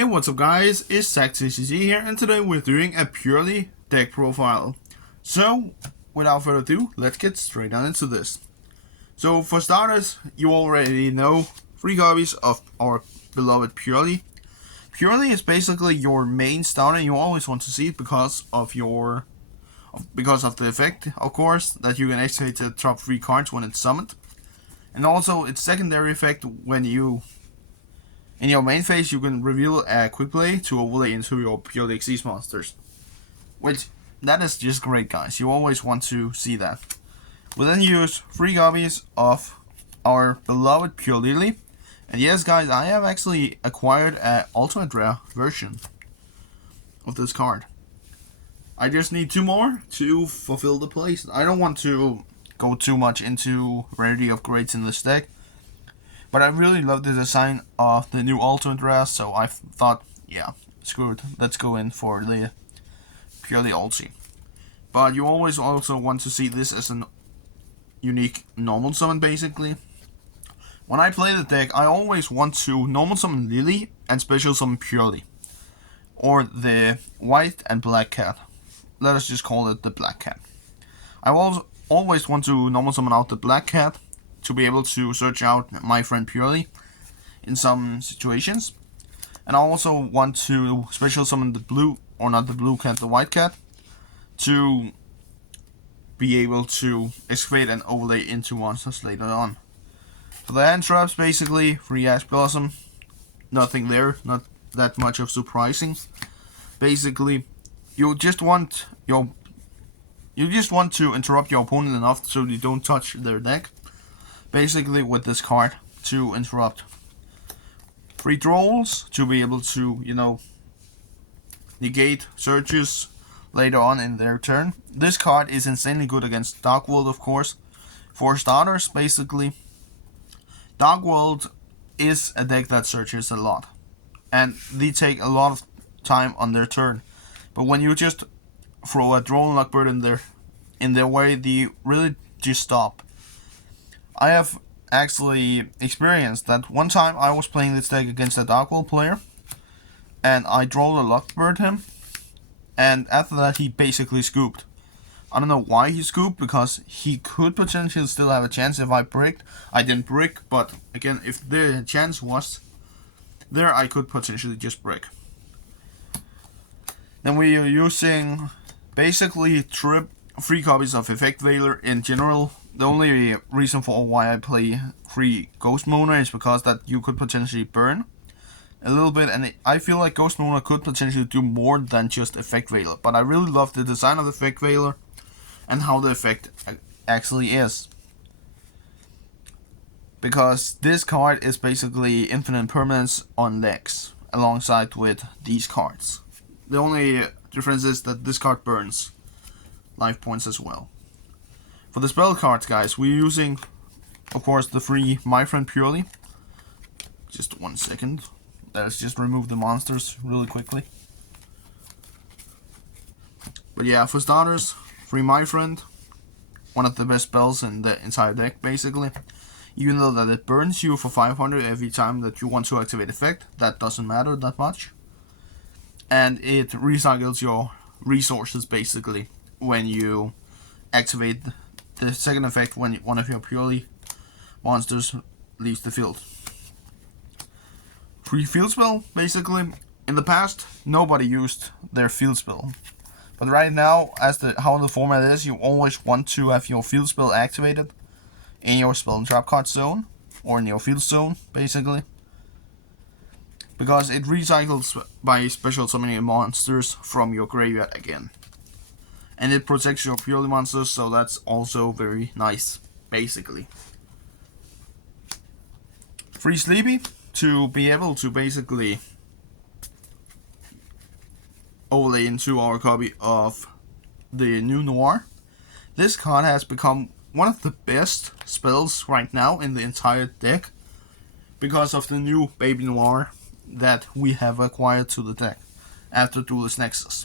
Hey, what's up guys, it's ZachCCC here, and today we're doing a Purrely deck profile. So, without further ado, let's get straight on into this. So, for starters, you already know 3 copies of our beloved Purrely. Purrely is basically your main starter. You always want to see it because of the effect, of course, that you can activate the top 3 cards when it's summoned. And also its secondary effect when in your main phase, you can reveal a quick play to overlay into your Purrely Xyz monsters. Which, that is just great, guys. You always want to see that. We'll then use 3 copies of our beloved Purrely. And yes, guys, I have actually acquired an ultimate rare version of this card. I just need 2 more to fulfill the place. I don't want to go too much into rarity upgrades in this deck, but I really love the design of the new Ultimate Rare, so I thought, yeah, screw it, let's go in for the Purrely Ulti. But you always also want to see this as a unique normal summon, basically. When I play the deck, I always want to normal summon Lily and special summon Purrely. Or the white and black cat. Let us just call it the black cat. I always want to normal summon out the black cat to be able to search out my friend Purrely in some situations. And I also want to special summon the blue, or not the blue cat, the white cat, to be able to excavate and overlay into monsters later on. For the hand traps, basically, 3 Ash Blossom, nothing there, not that much of surprising. Basically, you just want to interrupt your opponent enough so you don't touch their deck. Basically, with this card to interrupt 3 trolls to be able to, negate searches later on in their turn. This card is insanely good against Dark World, of course. For starters, basically, Dark World is a deck that searches a lot, and they take a lot of time on their turn. But when you just throw a drone Lockbird in their way, they really just stop. I have actually experienced that. One time I was playing this deck against a Dark World player, and I drove a Lockbird him, and after that he basically scooped. I don't know why he scooped, because he could potentially still have a chance if I bricked. I didn't brick, but again, if the chance was there, I could potentially just brick. Then we are using basically 3 copies of Effect Veiler in general. The only reason for why I play 3 Ghost Mona is because that you could potentially burn a little bit, and I feel like Ghost Mona could potentially do more than just Effect Veiler. But I really love the design of Effect Veiler and how the effect actually is, because this card is basically infinite permanence on legs alongside with these cards. The only difference is that this card burns life points as well. For the spell cards, guys, we're using, of course, the 3 My Friend Purrely. Just 1 second. Let's just remove the monsters really quickly. But yeah, for starters, 3 My Friend. One of the best spells in the entire deck, basically. Even though that it burns you for 500 every time that you want to activate effect, that doesn't matter that much. And it recycles your resources, basically, when you activate the second effect when one of your Purrely monsters leaves the field. 3 field spell, basically. In the past, nobody used their field spell. But right now, how the format is, you always want to have your field spell activated in your spell and trap card zone, or in your field zone, basically. Because it recycles by special summoning monsters from your graveyard again. And it protects your Purrely monsters, so that's also very nice, basically. 3 Sleepy, to be able to basically overlay into our copy of the new Noir. This card has become one of the best spells right now in the entire deck, because of the new Baby Noir that we have acquired to the deck after Duelist Nexus.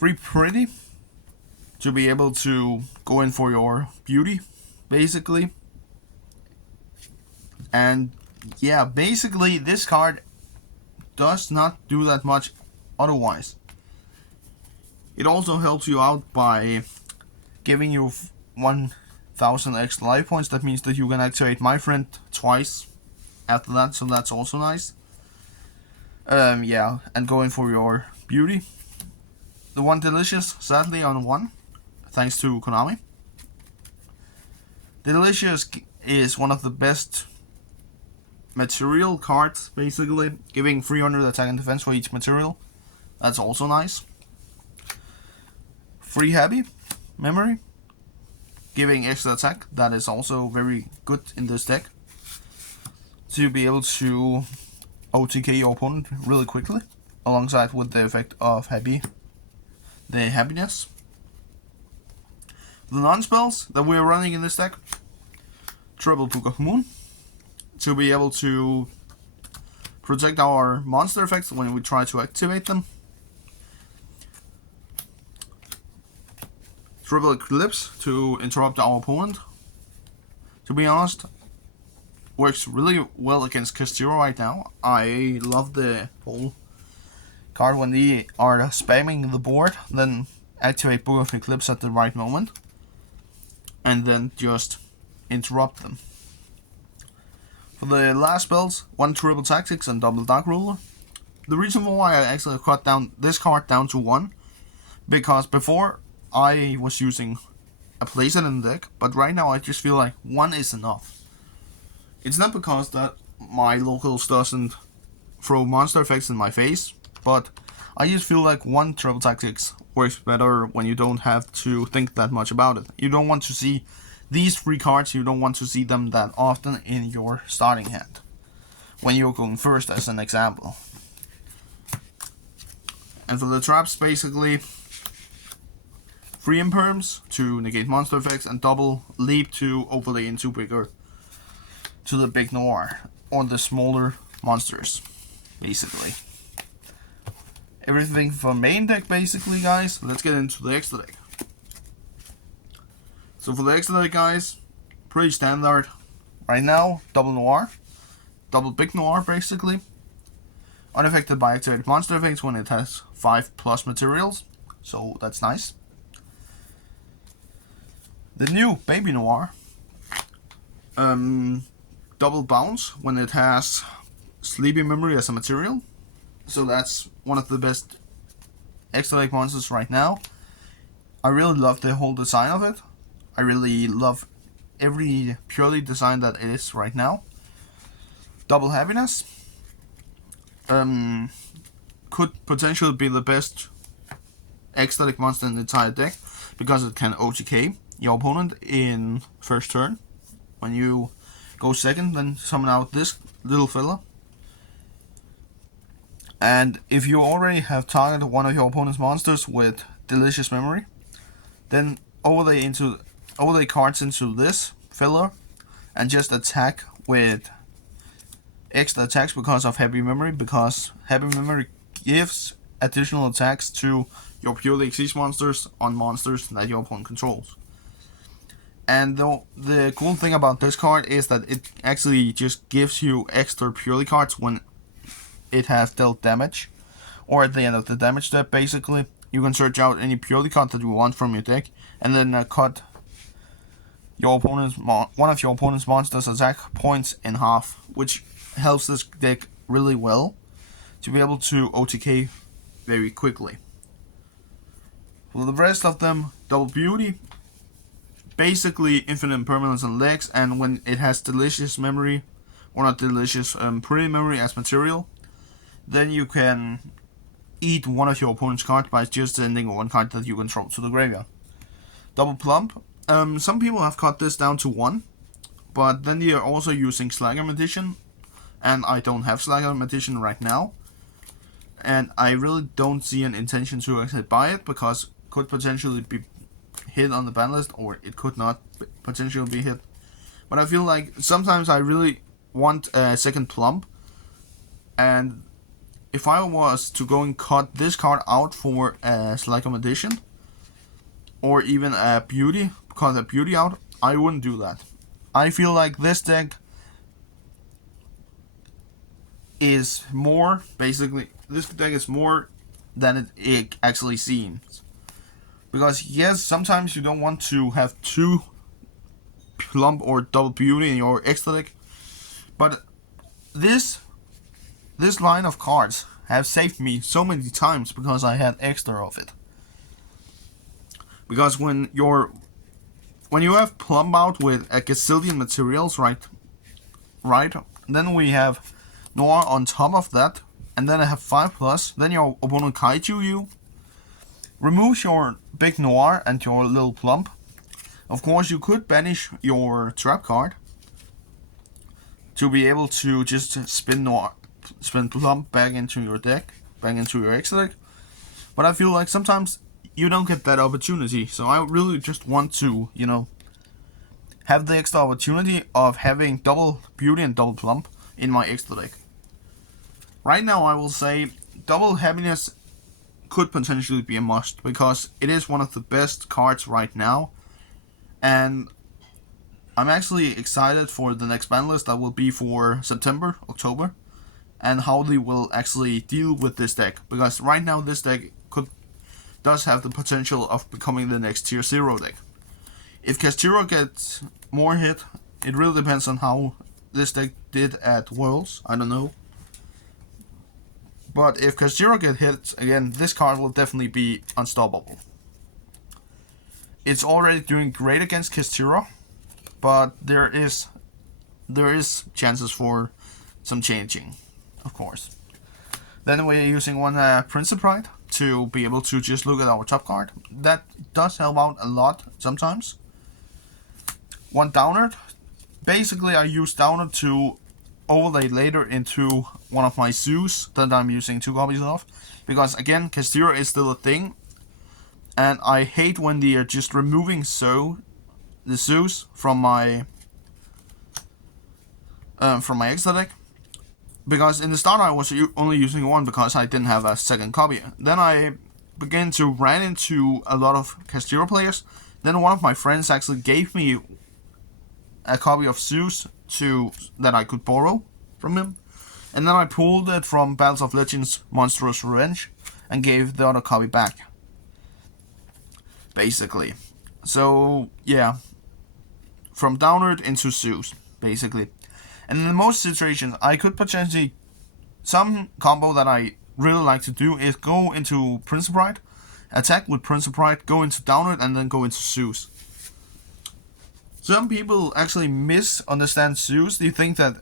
3 Pretty, to be able to go in for your beauty, basically. And yeah, basically this card does not do that much otherwise. It also helps you out by giving you 1000 extra life points. That means that you can activate My Friend twice after that, so that's also nice. Yeah, and going for your beauty. The one Delicious, sadly on 1, thanks to Konami. The Delicious is one of the best material cards, basically, giving 300 attack and defense for each material. That's also nice. Free Happy Memory, giving extra attack. That is also very good in this deck, to be able to OTK your opponent really quickly, alongside with the effect of the happiness. The non-spells that we are running in this deck: Triple Book of Moon, to be able to protect our monster effects when we try to activate them. Triple Eclipse, to interrupt our opponent. To be honest, works really well against Tier-0 right now. I love the whole card when they are spamming the board, then activate Book of Eclipse at the right moment, and then just interrupt them. For the last spells, 1 Triple Tactics and Double Dark Ruler. The reason why I actually cut down this card down to 1, because before I was using a playset in the deck, but right now I just feel like 1 is enough. It's not because that my locals doesn't throw monster effects in my face, but I just feel like 1 Triple Tactics works better when you don't have to think that much about it. You don't want to see these 3 cards, you don't want to see them that often in your starting hand, when you're going first, as an example. And for the traps, basically 3 Imperms to negate monster effects, and double Leap to overlay into the big Noir, or the smaller monsters, basically. Everything for main deck, basically, guys. Let's get into the extra deck. So for the extra deck, guys, pretty standard. Right now, double Noir, double big Noir, basically. Unaffected by activated monster effects when it has 5+ materials, so that's nice. The new Baby Noir, double bounce when it has Sleepy Memory as a material, so that's one of the best extra deck monsters right now. I really love the whole design of it. I really love every Purrely design that it is right now. Double Happiness, could potentially be the best extra deck monster in the entire deck, because it can OTK your opponent in first turn. When you go second, then summon out this little fella. And if you already have targeted one of your opponent's monsters with Delicious Memory, then overlay cards into this filler and just attack with extra attacks because of Happy Memory, because Happy Memory gives additional attacks to your purely exist monsters on monsters that your opponent controls. And the cool thing about this card is that it actually just gives you extra Purrely cards when it has dealt damage, or at the end of the damage step. Basically, you can search out any Purrely card that you want from your deck, and then cut your one of your opponent's monsters' attack points in half, which helps this deck really well to be able to OTK very quickly. For the rest of them, double beauty, basically infinite impermanence and legs, and when it has Delicious Memory, or not Delicious, Pretty Memory as material, then you can eat one of your opponent's cards by just sending 1 card that you control to the graveyard. Double plump, some people have cut this down to 1, but then they are also using Slagam Edition, and I don't have Slagam Edition right now, and I really don't see an intention to actually buy it, because it could potentially be hit on the ban list, or it could not potentially be hit. But I feel like sometimes I really want a second plump, and if I was to go and cut this card out for a Slagam Edition, or even a beauty, cut a beauty out, I wouldn't do that. I feel like this deck is more, basically, this deck is more than it actually seems. Because yes, sometimes you don't want to have 2 plump or double beauty in your extra deck, but this line of cards have saved me so many times because I had extra of it. Because when you have plump out with a gazillion materials, right, then we have Noir on top of that, and then I have 5+, then your opponent kaiju you, removes your big Noir and your little plump. Of course, you could banish your trap card to be able to just spin plump back into your deck, back into your extra deck. But I feel like sometimes you don't get that opportunity, so I really just want to, have the extra opportunity of having double beauty and double plump in my extra deck. Right now, I will say double happiness could potentially be a must, because it is one of the best cards right now, and I'm actually excited for the next ban list that will be for September, October, and how they will actually deal with this deck, because right now this deck does have the potential of becoming the next Tier-0 deck. If Tier-0 gets more hit, it really depends on how this deck did at Worlds, I don't know. But if Tier-0 gets hit again, this card will definitely be unstoppable. It's already doing great against Tier-0, but there is chances for some changing, of course. Then we're using one Principite to be able to just look at our top card. That does help out a lot sometimes. One Downerd. Basically, I use Downerd to overlay later into one of my zoos that I'm using 2 copies of. Because again, Tier-0 is still a thing. And I hate when they are just removing the zoos from my extra deck. Because in the start I was only using 1 because I didn't have a second copy. Then I began to run into a lot of Tier-0 players. Then one of my friends actually gave me a copy of Zeus that I could borrow from him. And then I pulled it from Battles of Legends Monstrous Revenge and gave the other copy back. Basically. So yeah. From Downerd into Zeus, basically. And in most situations, I could potentially, some combo that I really like to do is go into Principite, attack with Principite, go into Downerd, and then go into Zeus. Some people actually misunderstand Zeus. They think that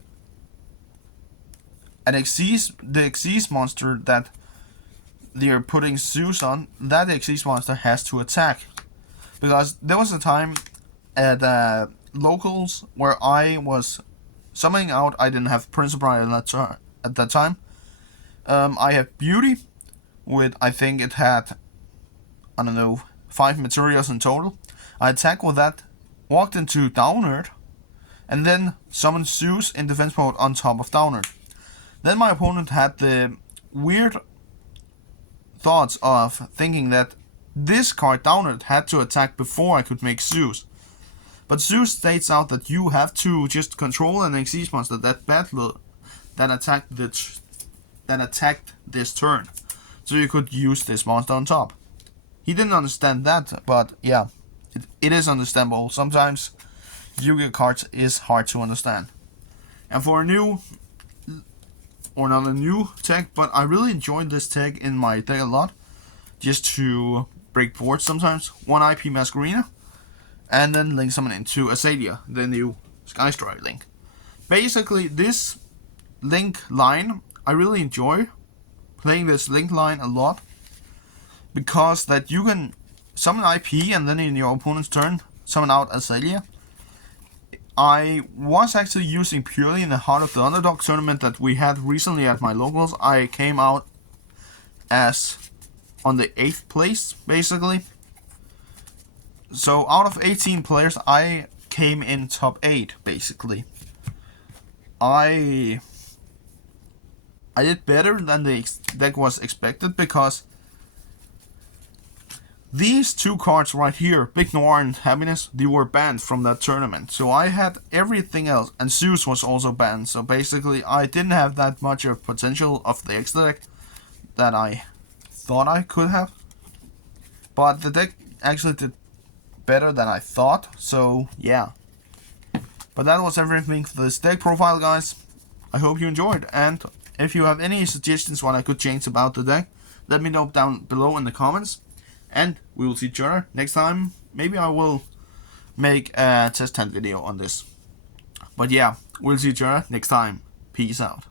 the Xyz monster that they're putting Zeus on, that Xyz monster has to attack. Because there was a time at locals where I was summoning out, I didn't have Principite at that time. I have Beauty, with, I think it had, 5 materials in total. I attacked with that, walked into Downerd, and then summoned Zeus in defense mode on top of Downerd. Then my opponent had the weird thoughts of thinking that this card Downerd had to attack before I could make Zeus. But Zeus states out that you have to just control an Xyz monster that attacked this turn, so you could use this monster on top. He didn't understand that, but yeah, it is understandable. Sometimes Yu-Gi-Oh cards is hard to understand. And for not a new tech, but I really enjoyed this tech in my deck a lot, just to break boards sometimes. 1 IP Masquerena. And then link someone into Azalea, the new Skystrike link. Basically, this link line, I really enjoy playing this link line a lot. Because that you can summon IP and then in your opponent's turn, summon out Azalea. I was actually using Purrely in the Heart of the Underdog tournament that we had recently at my locals. I came out as on the 8th place, basically. So out of 18 players, I came in top 8, basically. I did better than the deck was expected, because these two cards right here, Big Noir and Happiness, they were banned from that tournament. So I had everything else, and Zeus was also banned. So basically, I didn't have that much of potential of the extra deck that I thought I could have. But the deck actually did better than I thought, so yeah. But that was everything for this deck profile, guys. I hope you enjoyed, and if you have any suggestions what I could change about the deck, let me know down below in the comments. And we will see each other next time. Maybe I will make a test hunt video on this. But yeah, we'll see each other next time. Peace out.